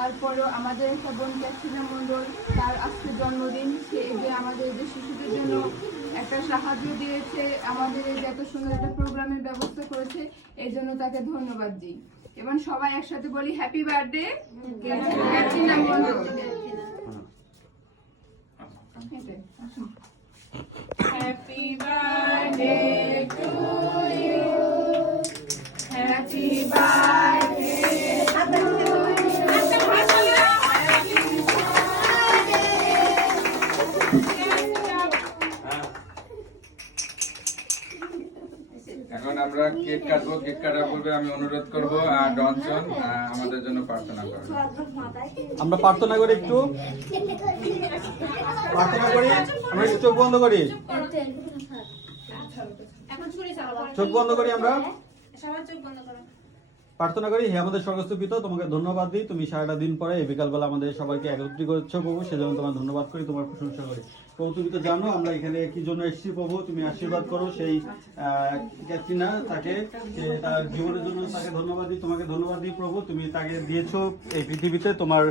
তারপরও আমাদের একটা বোন ক্যাটরিনা মণ্ডল, তার আজকে জন্মদিন, সে এই যে আমাদের যে শিশুদের জন্য একটা সাহায্য দিয়েছে, আমাদের এই যে এত সুন্দর একটা প্রোগ্রামের ব্যবস্থা করেছে, এই জন্য তাকে ধন্যবাদ দিই। এবং সবাই একসাথে বলি happy birthday Katrina Mondal. Happy birthday to you. Happy birthday to you. এখন আমরা কেক কাটবো। কেক কাটার পূর্বে আমি অনুরোধ করবো ডনসন আমাদের জন্য প্রার্থনা করবেন। আমরা প্রার্থনা করি, একটু প্রার্থনা করি। আমরা একটু চোখ বন্ধ করি, চোখ বন্ধ করি, আমরা প্রার্থনা করি। হে আমাদের স্বর্গস্থ পিতা, তোমাকে ধন্যবাদ দিই, তুমি সারাটা দিন পরে এই বিকালবেলা আমাদের সবাইকে একত্রিত করেছো প্রভু, সেজন্য তোমার ধন্যবাদ করি, তোমার প্রশংসা করি প্রভু। তুমি তো জানো আমরা এখানে কি জন্য এসেছি প্রভু, তুমি আশীর্বাদ করো সেই ক্যাটরিনা, তাকে তার জীবনের জন্য তাকে ধন্যবাদ দিই, তোমাকে ধন্যবাদ দিই প্রভু। তুমি তাকে দিয়েছো এই পৃথিবীতে, তোমার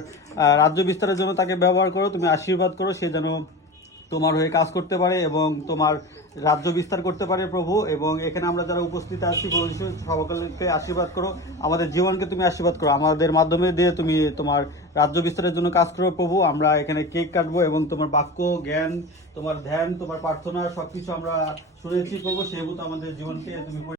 রাজ্য বিস্তারের জন্য তাকে ব্যবহার করো, তুমি আশীর্বাদ করো, সে যেন তোমার হয়ে কাজ করতে পারে এবং তোমার রাজ্য বিস্তার করতে পারে প্রভু। এবং এখানে আমরা যারা উপস্থিত আছি প্রভু সকলকে আশীর্বাদ করো, আমাদের জীবনকে তুমি আশীর্বাদ করো, আমাদের মাধ্যমে দিয়ে তুমি তোমার রাজ্য বিস্তারের জন্য কাজ করো প্রভু। আমরা এখানে কেক কাটবো এবং তোমার বাক্য জ্ঞান, তোমার ধ্যান, তোমার প্রার্থনা সবকিছু আমরা শুনেছি প্রভু, সেই মতো আমাদের জীবনকে তুমি